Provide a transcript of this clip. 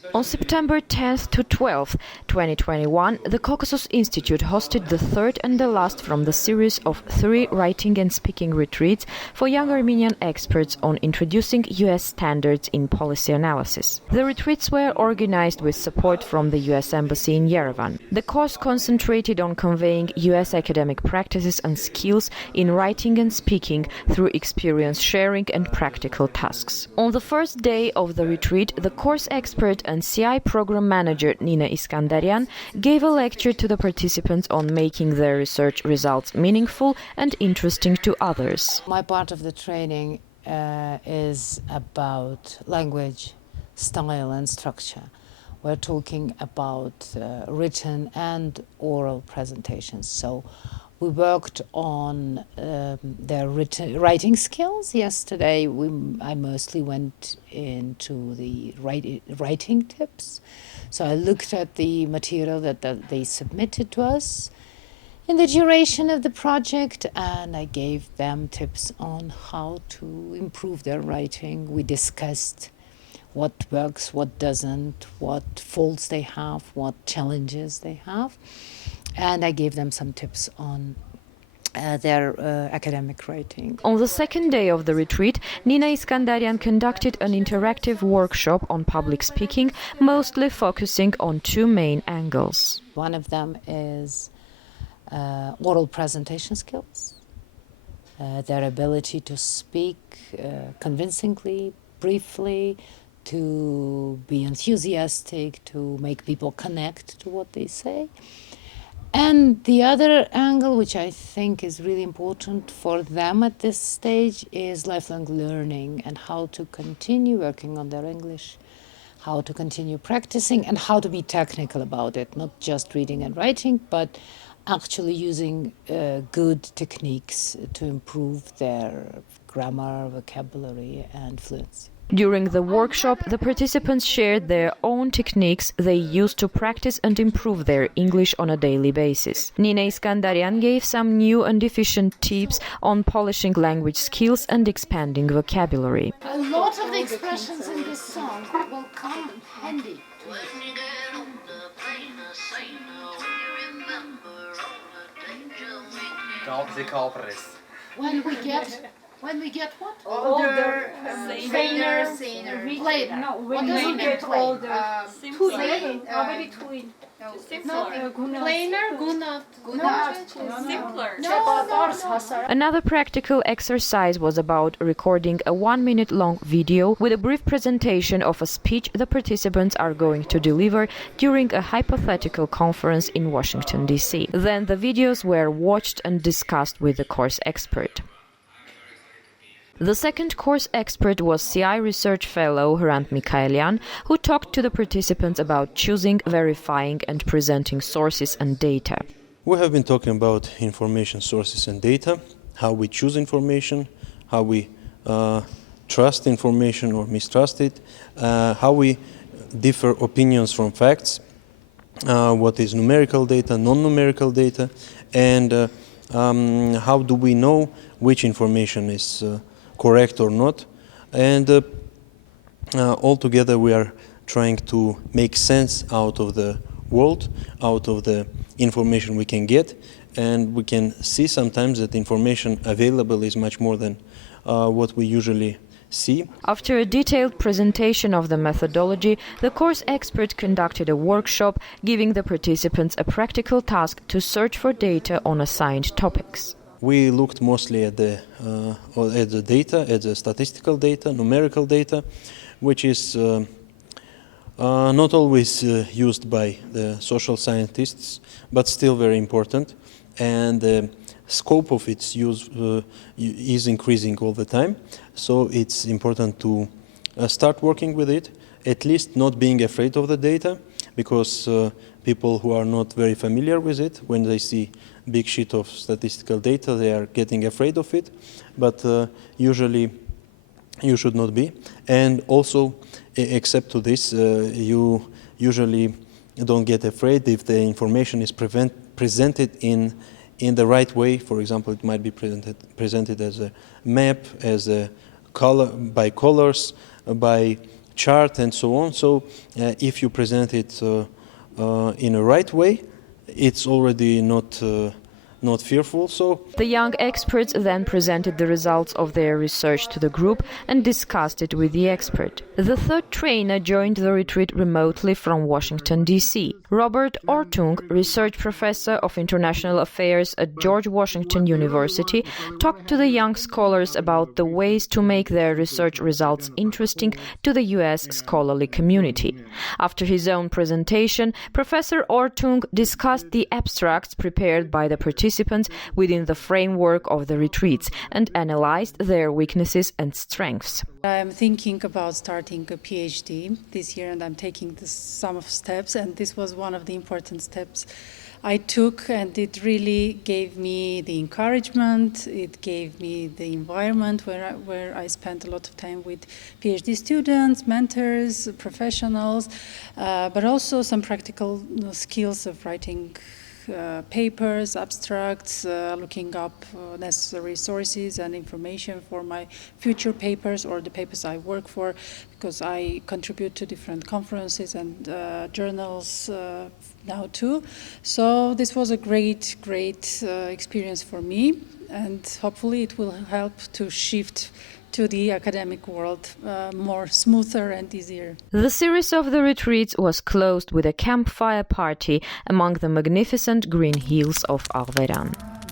On September 10th to 12th, 2021, the Caucasus Institute hosted the third and the last from the series of 3 writing and speaking retreats for young Armenian experts on introducing US standards in policy analysis. The retreats were organized with support from the US Embassy in Yerevan. The course concentrated on conveying US academic practices and skills in writing and speaking through experience sharing and practical tasks. On the first day of the retreat, the course expert and CI program manager Nina Iskandaryan gave a lecture to the participants on making their research results meaningful and interesting to others. My part of the training is about language, style and structure. We're talking about written and oral presentations. So we worked on their writing skills. Yesterday, I mostly went into the writing tips. So I looked at the material that they submitted to us in the duration of the project, and I gave them tips on how to improve their writing. We discussed what works, what doesn't, what faults they have, what challenges they have. And I gave them some tips on their academic writing. On the second day of the retreat, Nina Iskandaryan conducted an interactive workshop on public speaking, mostly focusing on 2 main angles. One of them is oral presentation skills, their ability to speak convincingly, briefly, to be enthusiastic, to make people connect to what they say. And the other angle, which I think is really important for them at this stage, is lifelong learning and how to continue working on their English, how to continue practicing, and how to be technical about it, not just reading and writing, but actually using good techniques to improve their grammar, vocabulary, and fluency. During the workshop, the participants shared their own techniques they use to practice and improve their English on a daily basis. Nina Iskandaryan gave some new and efficient tips on polishing language skills and expanding vocabulary. A lot of the expressions in this song will come handy. When we get what? Older, saner, later. No, What when does you it get mean, older, Too late? maybe too Plainer, simpler. Another practical exercise was about recording a 1-minute-long video with a brief presentation of a speech the participants are going to deliver during a hypothetical conference in Washington, D.C. Then the videos were watched and discussed with the course expert. The second course expert was CI Research Fellow Hrant Mikaelian, who talked to the participants about choosing, verifying and presenting sources and data. We have been talking about information sources and data, how we choose information, how we trust information or mistrust it, how we differ opinions from facts, what is numerical data, non-numerical data, and how do we know which information is correct or not. And altogether we are trying to make sense out of the world, out of the information we can get, and we can see sometimes that information available is much more than what we usually see. After a detailed presentation of the methodology, the course expert conducted a workshop, giving the participants a practical task to search for data on assigned topics. We looked mostly at the data, at the statistical data, numerical data, which is not always used by the social scientists, but still very important. And the scope of its use is increasing all the time. So it's important to start working with it, at least not being afraid of the data, because people who are not very familiar with it, when they see big sheet of statistical data, they are getting afraid of it, but usually you should not be. And also, except to this, you usually don't get afraid if the information is presented in the right way. For example, it might be presented as a map, as a color, by colors, by chart and so on. So if you present it in a right way, it's already not fearful. So the young experts then presented the results of their research to the group and discussed it with the expert. The third trainer joined the retreat remotely from Washington, D.C. Robert Orttung, research professor of international affairs at George Washington University, talked to the young scholars about the ways to make their research results interesting to the U.S. scholarly community. After his own presentation, Professor Orttung discussed the abstracts prepared by the participants within the framework of the retreats and analyzed their weaknesses and strengths. I'm thinking about starting a PhD this year, and I'm taking some of steps, and this was one of the important steps I took, and it really gave me the encouragement, it gave me the environment where I spent a lot of time with PhD students, mentors, professionals, but also some practical skills of writing papers, abstracts, looking up necessary sources and information for my future papers or the papers I work for, because I contribute to different conferences and journals now too. So this was a great experience for me, and hopefully it will help to shift to the academic world more smoother and easier. The series of the retreats was closed with a campfire party among the magnificent green hills of Yerevan.